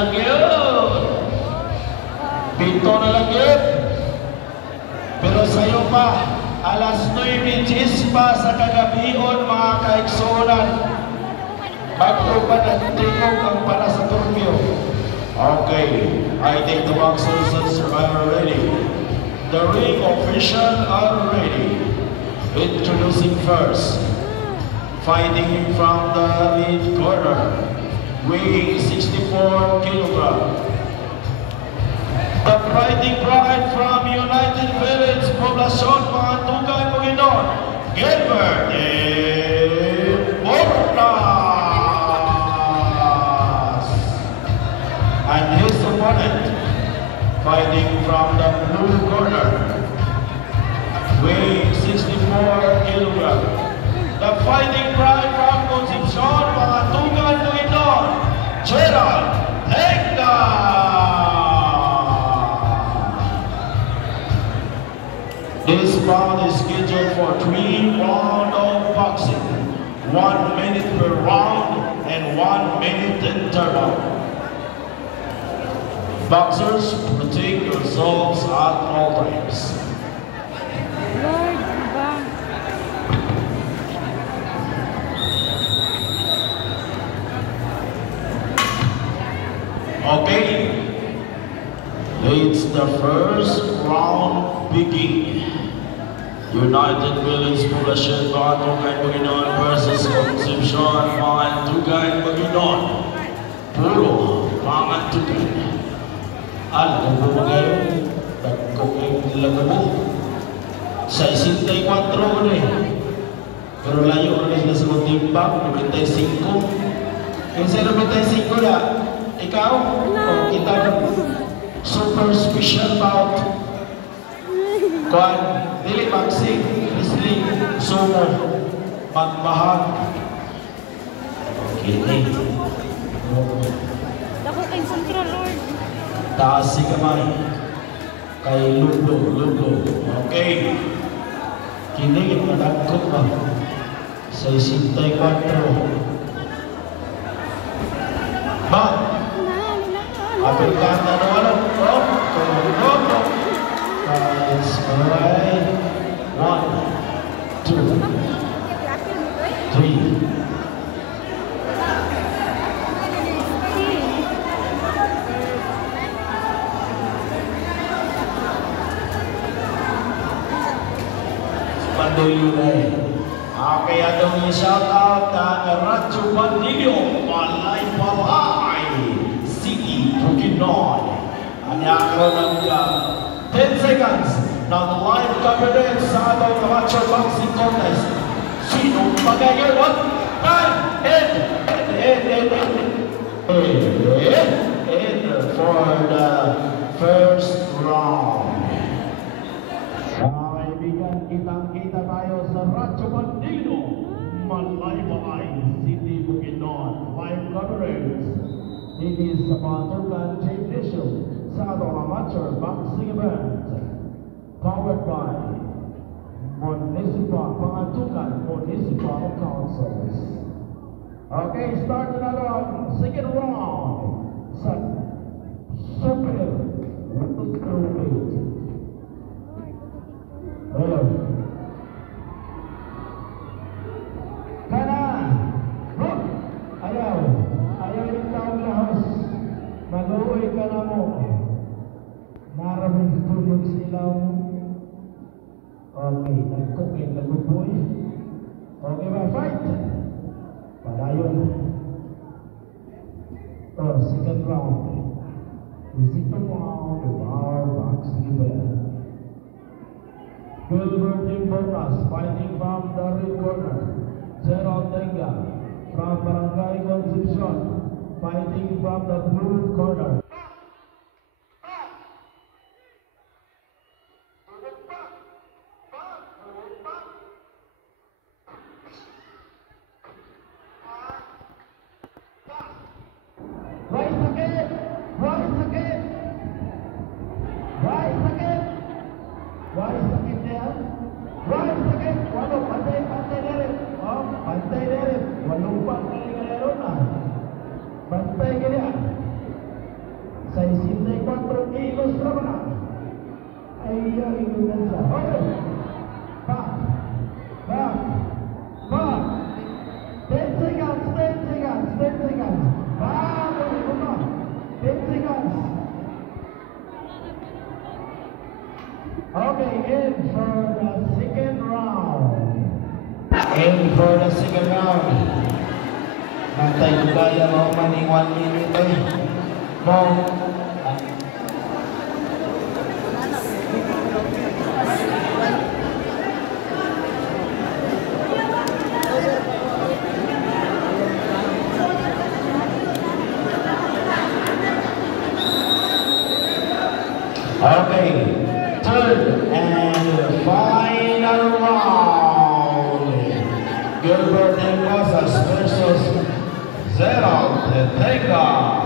lang yun. Pito na lang yun. Pero sa'yo pa, alas 9:10 pa sa kagabion mga kaigsunan. Bago pa nagtingog ang para sa torneo. Okay, I think the boxers are ready. The ring officials are ready. Introducing first, fighting from the mid corner, weighing 64 kilograms. The fighting pride from United Village, Poblacion, Pangantugan, Bukidnon, Gilbert Bordas. And his opponent, fighting from the blue corner, weighing 64 kilograms. The fighting pride from Concepcion, Pangantugan, Bukidnon, Gerald Hector. This bout is scheduled for 3 rounds of boxing, 1 minute per round and 1 minute interval. Boxers, protect yourselves at all times. Okay, it's the first round begin. United Village, Poblacion, Pangantugan, Bukidnon versus Concepcion, Pangantugan, Bukidnon. Puro Pangantugan. Alam mo ba kayo? Nagkong lago mo. Sa 64 ko na eh. Pero layo ulit na sa kong timbang, 95. Kasi 95 na, ikaw, o kita na super special bout. Kuan, dili boxing, wrestling, sumo, magmahal. Kini. Dako kay Central Lord. Taas si kamay. Kay Lugo. Okay. Kini yung madagkot ba? Sa 64. Ba? Aplikanta na wala. It's right. 1, 2, 3. Panduyo na eh. Okay, atong i-shout out na Radyo Bandilyo, Malay Palay, City, Bukidnon. Anyakro ng 10 seconds ng live coverage sa atong amateur boxing contest. Sino magagawat? Time! And for the first round. Kaibigan, kitang-kita tayo sa Radyo Bandilyo, Malay City, Bukidnon. Live coverage. It is sa Pangantugan Gymnasium sa atong amateur boxing event. Powered by Municipal Pangantugan Municipal Councils. Okay, start another second round. Sa super welterweight. Kana, look, ayaw yung taong lahos. Mag-uwi ka na mo. Naraming tulog sila mo. Okay, nagkukit, nagbuboy. Okay ba, fight? Padayon. Second round. The second round of our boxing event. Gilbert Bordas fighting from the red corner. Gerald Tenga from Barangay Concepcion fighting from the blue corner. Indonesia. Okay. Back. 10 seconds. 10 seconds. Back. 10 seconds. Okay, in for the second round. Matay ko kaya mo maning 1 minute eh. Okay, third and final round. Gilbert Rosas versus Gerald Ortega.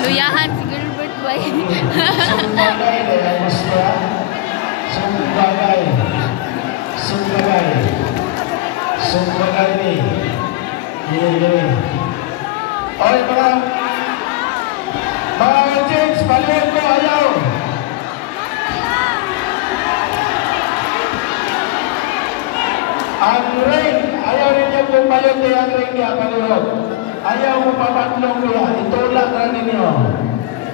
Luyahan si Gilbert Bay. Sumbagay ni. Okay, mga James, baliwan ko, ayaw. Ang ring, ayaw rin niya pumayot ang ring niya, baliwan. Ayaw mo papatlong niya, itulak na ninyo.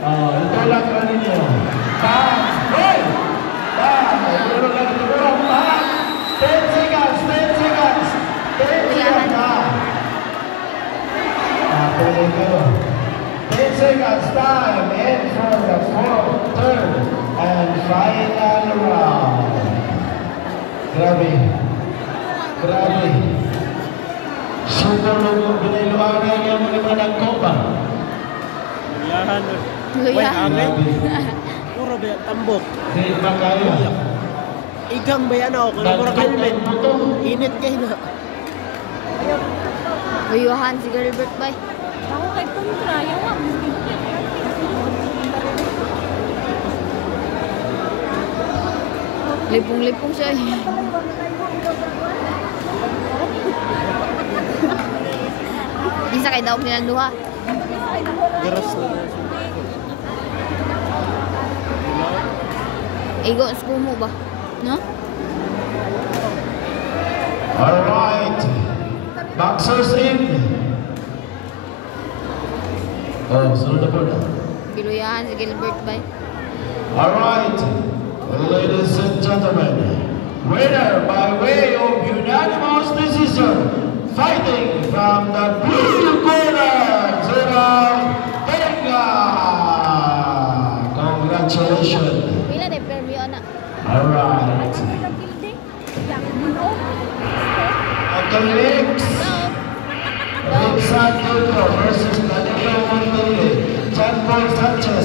Itulak na ninyo. Bang! Hoy! Bang! Siguro lang, siguro. Bang! 10 seconds, 10 seconds. 10 seconds na. Tuloy kayo. 10 seconds time in for the fourth, third, and final round. Grabe. Sugo-lugo, biniluan na yung mga nagkoba. Luyahan. Puro ba yung tambok? Di ba kayo? Igang ba yan ako? Kung puro kayo men, init kayo na. Luyahan si Gilbert Bay. Ako kay kontra, yawa. Lipong-lipong siya eh. Isa kay daog nilang duha. Garas na. Igo, skumo ba? No? Alright. Boxers in. Sunod na po na. Biluyahan si Gilbert Bay. Alright. Ladies and gentlemen, winner by way of unanimous decision, fighting from the blue corner, Gerald Ortega. Congratulations. Pila de premyo na. Alright. Colleagues, Rick Santos versus Danilo Montole, John Paul Sanchez.